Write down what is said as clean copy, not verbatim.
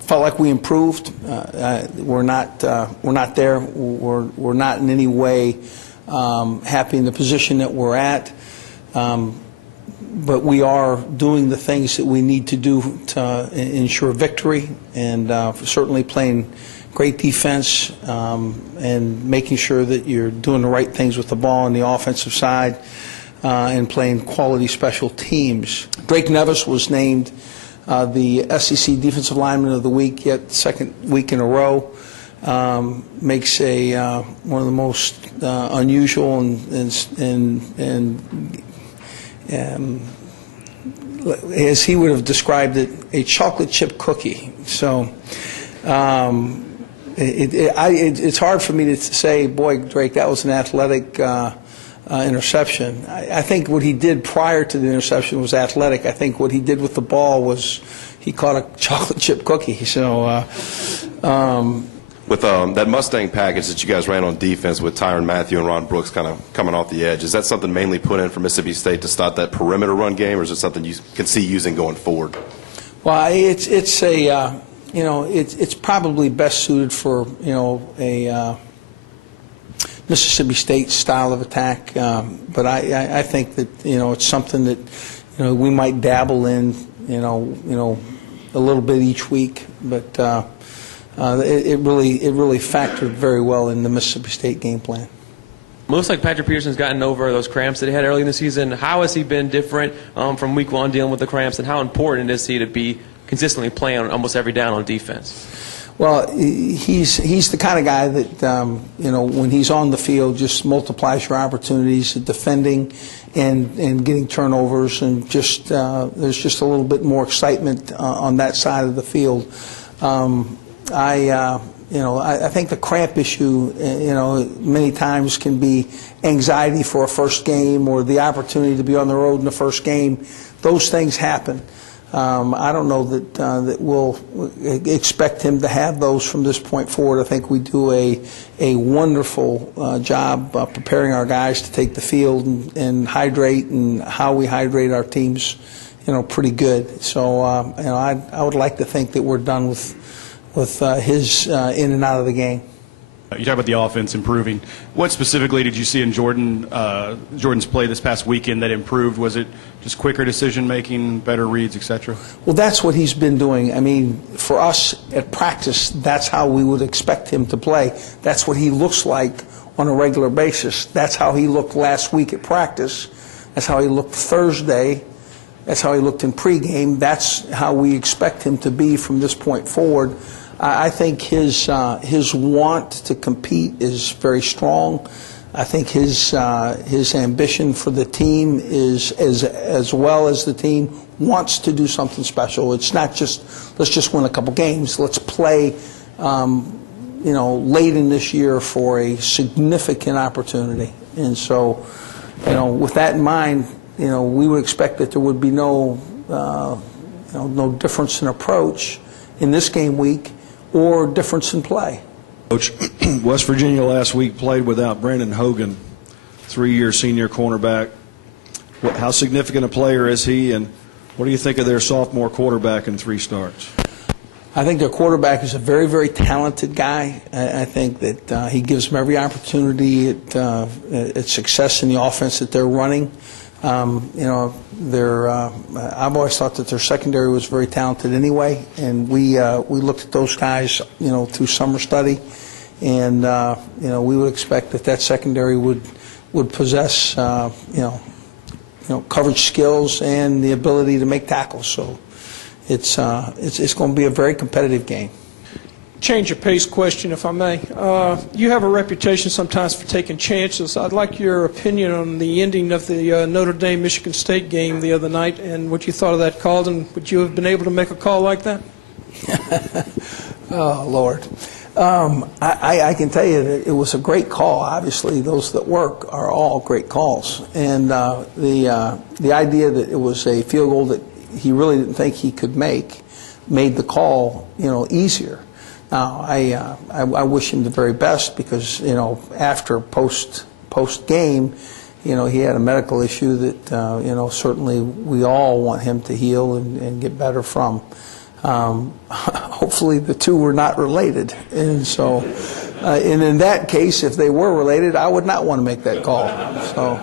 Felt like we improved. We're not there. We're not in any way happy in the position that we're at. But we are doing the things that we need to do to ensure victory, and certainly playing great defense and making sure that you're doing the right things with the ball on the offensive side and playing quality special teams. Drake Nevis was named the SEC Defensive Lineman of the Week, yet second week in a row. Makes a one of the most unusual and as he would have described it, a chocolate chip cookie. So it's hard for me to say, boy, Drake, that was an athletic interception. I think what he did prior to the interception was athletic. I think what he did with the ball was he caught a chocolate chip cookie. So with that Mustang package that you guys ran on defense with Tyrann Mathieu and Ron Brooks kind of coming off the edge, is that something mainly put in for Mississippi State to start that perimeter run game, or is it something you can see using going forward? Well, it's a it's probably best suited for a Mississippi State style of attack, but I think that it's something that we might dabble in a little bit each week, but it really factored very well in the Mississippi State game plan. Looks like Patrick Peterson's gotten over those cramps that he had early in the season. How has he been different from week one dealing with the cramps, and how important is he to be consistently playing on almost every down on defense? Well, he's the kind of guy that when he's on the field, just multiplies your opportunities at defending and getting turnovers, and just there's just a little bit more excitement on that side of the field. I think the cramp issue, many times can be anxiety for a first game or the opportunity to be on the road in the first game. Those things happen. I don't know that we'll expect him to have those from this point forward. I think we do a wonderful job preparing our guys to take the field and hydrate, and how we hydrate our teams, pretty good. So I would like to think that we're done with his in and out of the game. You talk about the offense improving. What specifically did you see in Jordan's play this past weekend that improved? Was it just quicker decision-making, better reads, etc.? Well, that's what he's been doing. I mean, for us at practice, that's how we would expect him to play. That's what he looks like on a regular basis. That's how he looked last week at practice. That's how he looked Thursday. That's how he looked in pregame. That's how we expect him to be from this point forward. I think his want to compete is very strong. I think his ambition for the team is as well as the team wants to do something special. It's not just let's just win a couple games. Let's play, late in this year for a significant opportunity. And so, with that in mind, we would expect that there would be no difference in approach in this game week or difference in play. Coach, West Virginia last week played without Brandon Hogan, 3-year senior cornerback. How significant a player is he, and what do you think of their sophomore quarterback in 3 starts? I think their quarterback is a very, very talented guy. I think that he gives them every opportunity at success in the offense that they're running. I've always thought that their secondary was very talented anyway, and we looked at those guys, through summer study, and we would expect that secondary would possess, coverage skills and the ability to make tackles. So it's going to be a very competitive game. Change of pace question, if I may. You have a reputation sometimes for taking chances. I'd like your opinion on the ending of the Notre Dame-Michigan State game the other night and what you thought of that call, and would you have been able to make a call like that? Oh, Lord. I can tell you that it was a great call. Obviously, those that work are all great calls. And the idea that it was a field goal that he really didn't think he could make made the call, easier. Now, I wish him the very best because, after post game, he had a medical issue that, certainly we all want him to heal and get better from. hopefully the two were not related. And so, and in that case, if they were related, I would not want to make that call. So.